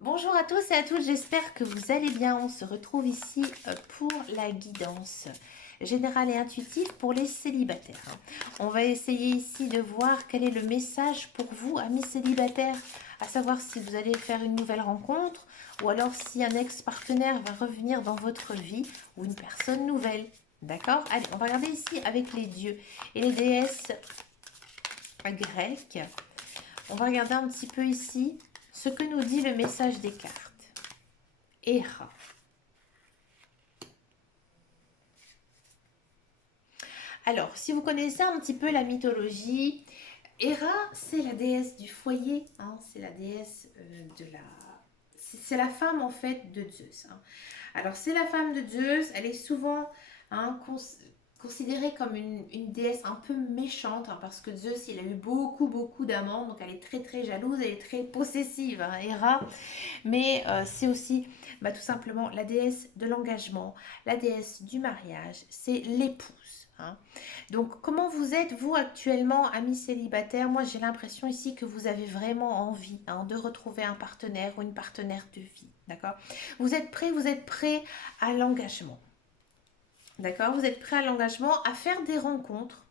Bonjour à tous et à toutes, j'espère que vous allez bien. On se retrouve ici pour la guidance générale et intuitive pour les célibataires. On va essayer ici de voir quel est le message pour vous, amis célibataires, à savoir si vous allez faire une nouvelle rencontre ou alors si un ex-partenaire va revenir dans votre vie ou une personne nouvelle. D'accord? Allez, on va regarder ici avec les dieux et les déesses grecques. On va regarder un petit peu ici ce que nous dit le message des cartes. Héra. Alors, si vous connaissez un petit peu la mythologie, Héra, c'est la déesse du foyer, hein, c'est la déesse de la... C'est la femme en fait de Zeus. Hein. Alors, c'est la femme de Zeus, elle est souvent hein, considérée comme une déesse un peu méchante, hein, parce que Zeus, il a eu beaucoup d'amants, donc elle est très jalouse, elle est très possessive, hein, Héra. Mais c'est aussi tout simplement la déesse de l'engagement, la déesse du mariage, c'est l'épouse. Hein. Donc comment vous êtes vous actuellement, amis célibataires? Moi j'ai l'impression ici que vous avez vraiment envie hein, de retrouver un partenaire ou une partenaire de vie. D'accord? Vous êtes prêt à l'engagement. D'accord? Vous êtes prêt à l'engagement, à faire des rencontres.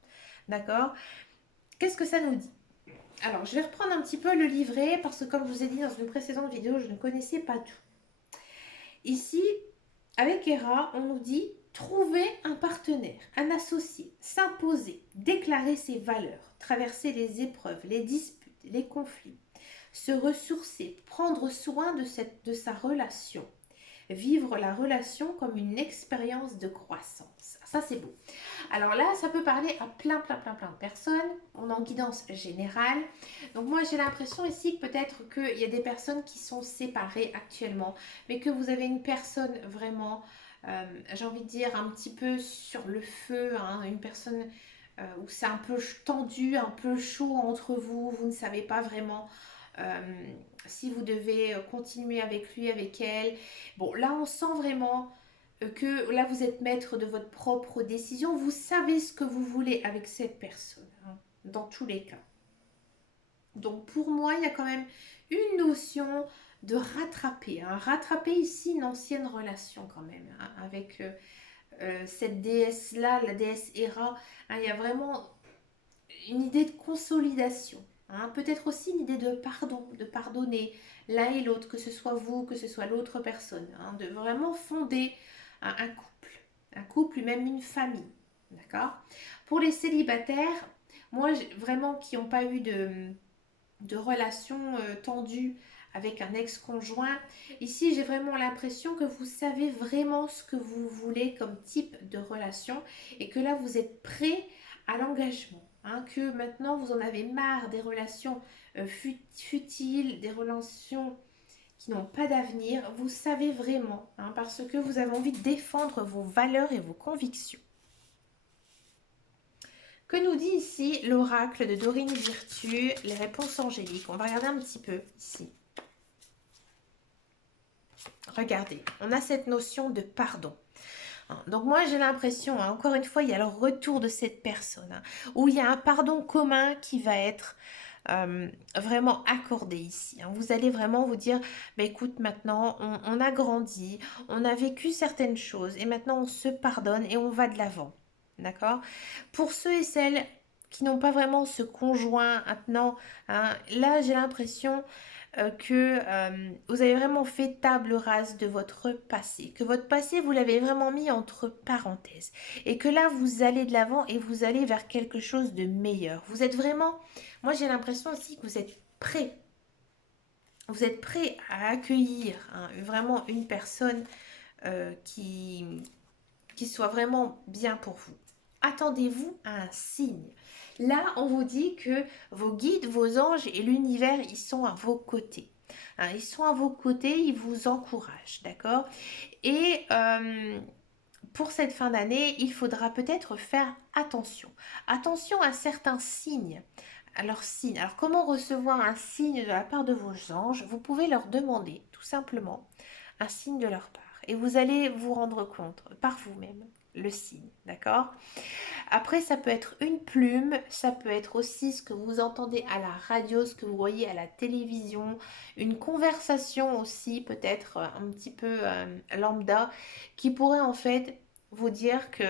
D'accord? Qu'est-ce que ça nous dit? Alors, je vais reprendre un petit peu le livret parce que comme je vous ai dit dans une précédente vidéo, je ne connaissais pas tout. Ici, avec Hera, on nous dit trouver un partenaire, un associé, s'imposer, déclarer ses valeurs, traverser les épreuves, les disputes, les conflits, se ressourcer, prendre soin de sa relation, vivre la relation comme une expérience de croissance. Ça, c'est beau. Alors là, ça peut parler à plein de personnes. On est en guidance générale. Donc moi, j'ai l'impression ici que peut-être qu'il y a des personnes qui sont séparées actuellement, mais que vous avez une personne vraiment, j'ai envie de dire, un petit peu sur le feu, hein, une personne où c'est un peu tendu, un peu chaud entre vous, vous ne savez pas vraiment euh, si vous devez continuer avec lui, avec elle. Bon, là, on sent vraiment que là vous êtes maître de votre propre décision, vous savez ce que vous voulez avec cette personne, hein, dans tous les cas. Donc pour moi, il y a quand même une notion de rattraper, hein, rattraper ici une ancienne relation quand même, hein, avec cette déesse-là, la déesse Héra, hein, il y a vraiment une idée de consolidation. Hein, peut-être aussi une idée de pardon, de pardonner l'un et l'autre, que ce soit vous, que ce soit l'autre personne, hein, de vraiment fonder un couple, même une famille. D'accord? Pour les célibataires, moi vraiment qui n'ont pas eu de relation tendue avec un ex-conjoint, ici j'ai vraiment l'impression que vous savez vraiment ce que vous voulez comme type de relation et que là vous êtes prêt à l'engagement. Hein, que maintenant vous en avez marre des relations futiles, des relations qui n'ont pas d'avenir, vous savez vraiment, hein, parce que vous avez envie de défendre vos valeurs et vos convictions. Que nous dit ici l'oracle de Dorine Virtue, les réponses angéliques? On va regarder un petit peu ici. Regardez, on a cette notion de pardon. Donc moi j'ai l'impression, hein, encore une fois, il y a le retour de cette personne, hein, où il y a un pardon commun qui va être vraiment accordé ici. Hein. Vous allez vraiment vous dire, bah, écoute, maintenant on a grandi, on a vécu certaines choses et maintenant on se pardonne et on va de l'avant. D'accord? Pour ceux et celles qui n'ont pas vraiment ce conjoint maintenant, hein, là j'ai l'impression que vous avez vraiment fait table rase de votre passé, que votre passé vous l'avez vraiment mis entre parenthèses et que là vous allez de l'avant et vous allez vers quelque chose de meilleur. Vous êtes vraiment, moi j'ai l'impression aussi que vous êtes prêt à accueillir hein, vraiment une personne qui soit vraiment bien pour vous. Attendez-vous à un signe. Là, on vous dit que vos guides, vos anges et l'univers, ils sont à vos côtés. Hein, ils sont à vos côtés, ils vous encouragent, d'accord? Et pour cette fin d'année, il faudra peut-être faire attention. Attention à certains signes. Alors, signes. Alors, comment recevoir un signe de la part de vos anges? Vous pouvez leur demander, tout simplement, un signe de leur part. Et vous allez vous rendre compte par vous-même le signe, d'accord? Après, ça peut être une plume, ça peut être aussi ce que vous entendez à la radio, ce que vous voyez à la télévision, une conversation aussi, peut-être un petit peu lambda, qui pourrait en fait vous dire que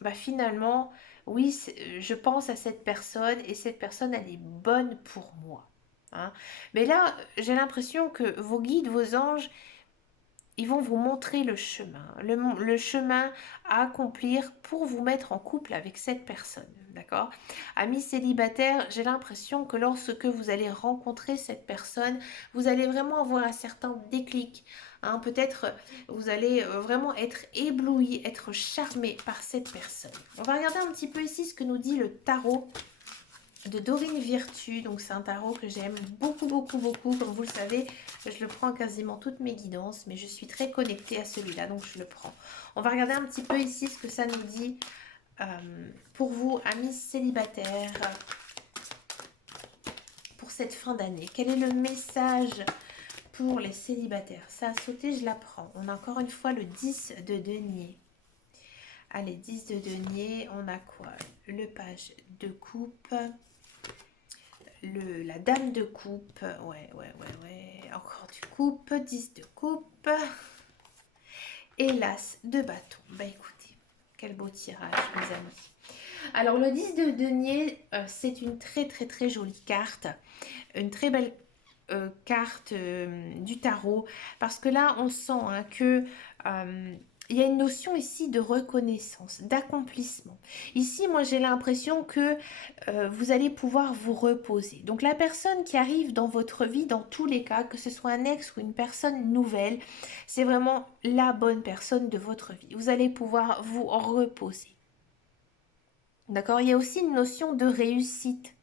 bah, finalement, oui, je pense à cette personne et cette personne, elle est bonne pour moi. Hein. Mais là, j'ai l'impression que vos guides, vos anges, ils vont vous montrer le chemin, le chemin à accomplir pour vous mettre en couple avec cette personne, d'accord? Amis célibataires, j'ai l'impression que lorsque vous allez rencontrer cette personne, vous allez vraiment avoir un certain déclic. Hein, peut-être vous allez vraiment être ébloui, être charmé par cette personne. On va regarder un petit peu ici ce que nous dit le tarot de Dorine Virtue. Donc c'est un tarot que j'aime beaucoup, beaucoup, beaucoup. Comme vous le savez, je le prends quasiment toutes mes guidances, mais je suis très connectée à celui-là, donc je le prends. On va regarder un petit peu ici ce que ça nous dit pour vous, amis célibataires, pour cette fin d'année. Quel est le message pour les célibataires? Ça a sauté, je la prends. On a encore une fois le 10 de denier. Allez, 10 de denier, on a quoi? Le page de coupe. La dame de coupe, ouais, encore du coupe, 10 de coupe, et l'as de bâton. Bah écoutez, quel beau tirage, mes amis. Alors le 10 de denier, c'est une très très très jolie carte, une très belle carte du tarot, parce que là on sent hein, que il y a une notion ici de reconnaissance, d'accomplissement. Ici, moi, j'ai l'impression que vous allez pouvoir vous reposer. Donc, la personne qui arrive dans votre vie, dans tous les cas, que ce soit un ex ou une personne nouvelle, c'est vraiment la bonne personne de votre vie. Vous allez pouvoir vous reposer. D'accord? Il y a aussi une notion de réussite.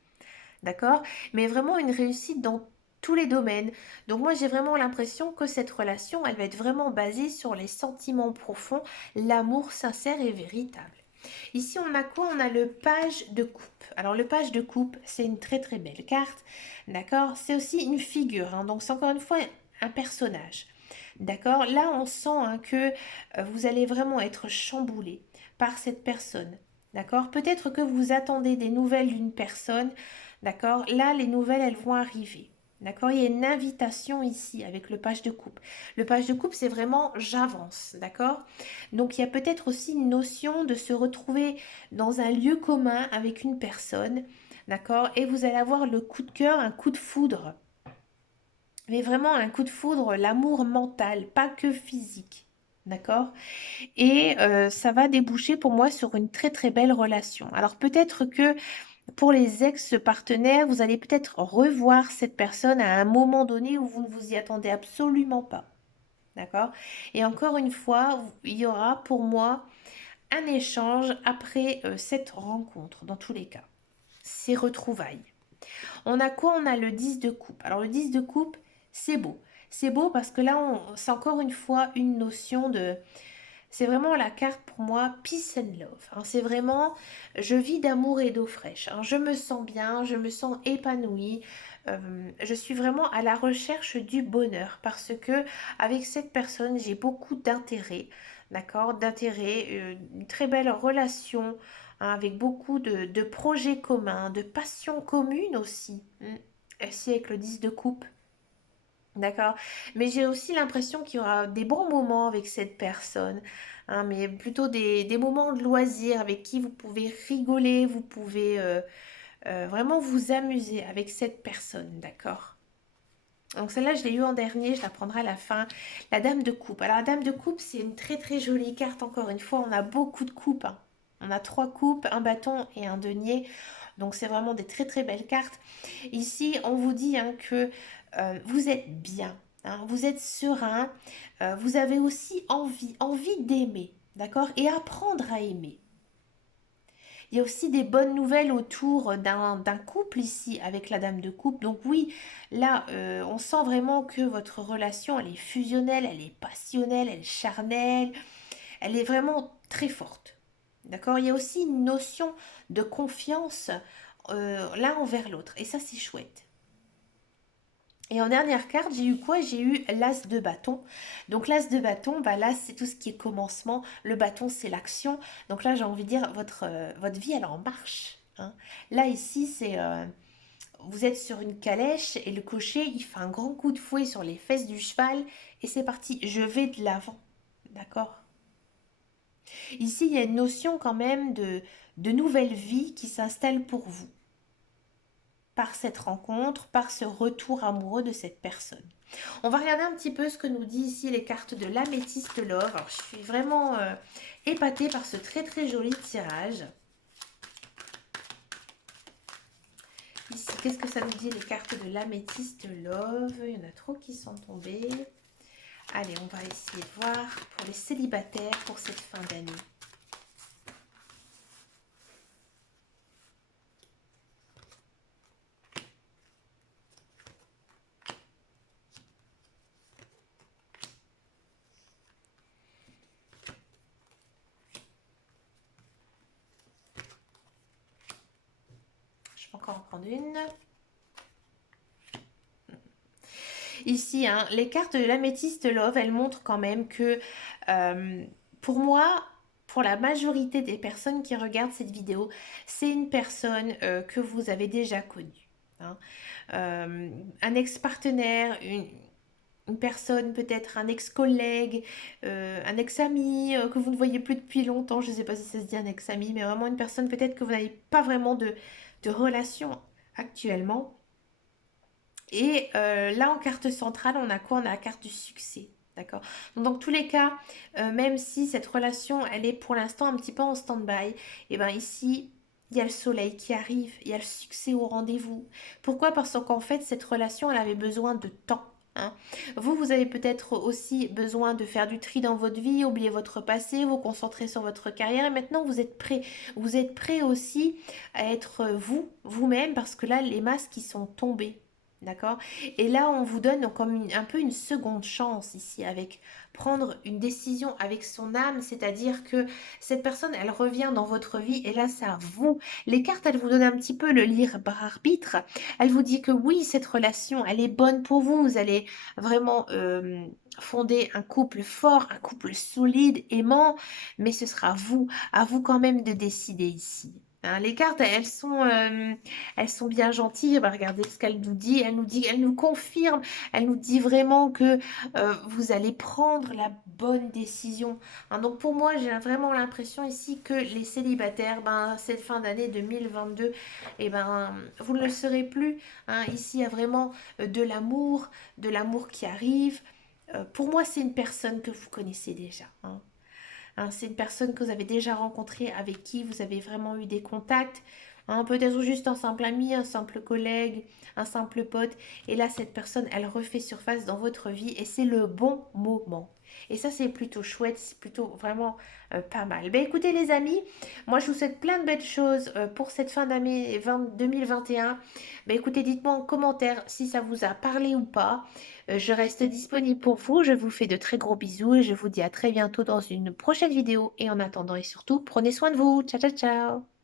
D'accord? Mais vraiment une réussite dans tous les domaines. Donc moi j'ai vraiment l'impression que cette relation, elle va être vraiment basée sur les sentiments profonds, l'amour sincère et véritable. Ici on a quoi? On a le page de coupe. Alors le page de coupe, c'est une très très belle carte. D'accord? C'est aussi une figure. Hein, donc c'est encore une fois un personnage. D'accord? Là on sent hein, que vous allez vraiment être chamboulé par cette personne. D'accord? Peut-être que vous attendez des nouvelles d'une personne. D'accord? Là, les nouvelles, elles vont arriver. D'accord? Il y a une invitation ici avec le page de coupe. Le page de coupe, c'est vraiment j'avance. D'accord? Donc, il y a peut-être aussi une notion de se retrouver dans un lieu commun avec une personne. D'accord? Et vous allez avoir le coup de cœur, un coup de foudre. Mais vraiment un coup de foudre, l'amour mental, pas que physique. D'accord? Et ça va déboucher pour moi sur une très très belle relation. Alors peut-être que pour les ex-partenaires, vous allez peut-être revoir cette personne à un moment donné où vous ne vous y attendez absolument pas. D'accord? Et encore une fois, il y aura pour moi un échange après cette rencontre, dans tous les cas. Ces retrouvailles. On a quoi? On a le 10 de coupe. Alors le 10 de coupe, c'est beau. C'est beau parce que là, c'est encore une fois une notion de... C'est vraiment la carte pour moi, peace and love. Hein. C'est vraiment, je vis d'amour et d'eau fraîche. Hein. Je me sens bien, je me sens épanouie. Je suis vraiment à la recherche du bonheur parce que avec cette personne, j'ai beaucoup d'intérêt. D'accord? D'intérêt, une très belle relation hein, avec beaucoup de projets communs, de passions communes aussi. Aussi avec le 10 de coupe. D'accord. Mais j'ai aussi l'impression qu'il y aura des bons moments avec cette personne, hein, mais plutôt des moments de loisirs avec qui vous pouvez rigoler, vous pouvez vraiment vous amuser avec cette personne, d'accord? Donc celle-là, je l'ai eue en dernier, je la prendrai à la fin. La dame de coupe. Alors la dame de coupe, c'est une très très jolie carte, encore une fois, on a beaucoup de coupes. Hein. On a 3 coupes, un bâton et un denier. Donc c'est vraiment des très très belles cartes. Ici, on vous dit hein, que vous êtes bien, hein, vous êtes serein, vous avez aussi envie d'aimer, d'accord? Et apprendre à aimer. Il y a aussi des bonnes nouvelles autour d'un couple ici avec la dame de coupe. Donc oui, là, on sent vraiment que votre relation, elle est fusionnelle, elle est passionnelle, elle est charnelle, elle est vraiment très forte. D'accord? Il y a aussi une notion de confiance l'un envers l'autre. Et ça, c'est chouette. Et en dernière carte, j'ai eu quoi? J'ai eu l'as de bâton. Donc l'as de bâton, bah là, c'est tout ce qui est commencement. Le bâton, c'est l'action. Donc là, j'ai envie de dire, votre vie, elle est en marche, hein. Là, ici, c'est... vous êtes sur une calèche et le cocher, il fait un grand coup de fouet sur les fesses du cheval et c'est parti, je vais de l'avant. D'accord? Ici, il y a une notion quand même de nouvelle vie qui s'installe pour vous par cette rencontre, par ce retour amoureux de cette personne. On va regarder un petit peu ce que nous dit ici les cartes de l'améthyste love. Alors, je suis vraiment épatée par ce très très joli tirage. Ici, qu'est-ce que ça nous dit les cartes de l'améthyste love? Il y en a trop qui sont tombées. Allez, on va essayer de voir pour les célibataires pour cette fin d'année. Je vais encore en prendre une. Ici, hein, les cartes de l'améthyste love, elles montrent quand même que pour moi, pour la majorité des personnes qui regardent cette vidéo, c'est une personne que vous avez déjà connue, hein. Un ex-partenaire, une personne, peut-être un ex-collègue, un ex-ami que vous ne voyez plus depuis longtemps. Je ne sais pas si ça se dit un ex-ami, mais vraiment une personne peut-être que vous n'avez pas vraiment de relation actuellement. Et là, en carte centrale, on a quoi? On a la carte du succès. D'accord. Donc, dans tous les cas, même si cette relation, elle est pour l'instant un petit peu en stand-by, et bien ici, il y a le soleil qui arrive, il y a le succès au rendez-vous. Pourquoi? Parce qu'en fait, cette relation, elle avait besoin de temps, hein. Vous avez peut-être aussi besoin de faire du tri dans votre vie, oublier votre passé, vous concentrer sur votre carrière. Et maintenant, vous êtes prêt. Vous êtes prêt aussi à être vous, vous-même, parce que là, les masques, ils sont tombés. D'accord? Et là, on vous donne comme un peu une seconde chance ici avec prendre une décision avec son âme, c'est-à-dire que cette personne, elle revient dans votre vie et là, c'est à vous. Les cartes, elles vous donnent un petit peu le libre arbitre. Elle vous dit que oui, cette relation, elle est bonne pour vous. Vous allez vraiment fonder un couple fort, un couple solide, aimant, mais ce sera à vous quand même de décider ici. Hein, les cartes, elles sont bien gentilles. Bah, regardez ce qu'elle nous dit. Elle nous confirme. Elle nous dit vraiment que vous allez prendre la bonne décision. Hein, donc pour moi, j'ai vraiment l'impression ici que les célibataires, ben, cette fin d'année 2022, eh ben, vous ne le serez plus. Hein. Ici, il y a vraiment de l'amour qui arrive. Pour moi, c'est une personne que vous connaissez déjà. Hein. Hein, c'est une personne que vous avez déjà rencontrée, avec qui vous avez vraiment eu des contacts. Hein, peut-être juste un simple ami, un simple collègue, un simple pote. Et là, cette personne, elle refait surface dans votre vie et c'est le bon moment. Et ça, c'est plutôt chouette, c'est plutôt vraiment pas mal. Ben écoutez les amis, moi je vous souhaite plein de belles choses pour cette fin d'année 2021. Ben écoutez, dites-moi en commentaire si ça vous a parlé ou pas. Je reste disponible pour vous. Je vous fais de très gros bisous et je vous dis à très bientôt dans une prochaine vidéo. Et en attendant et surtout, prenez soin de vous. Ciao, ciao, ciao.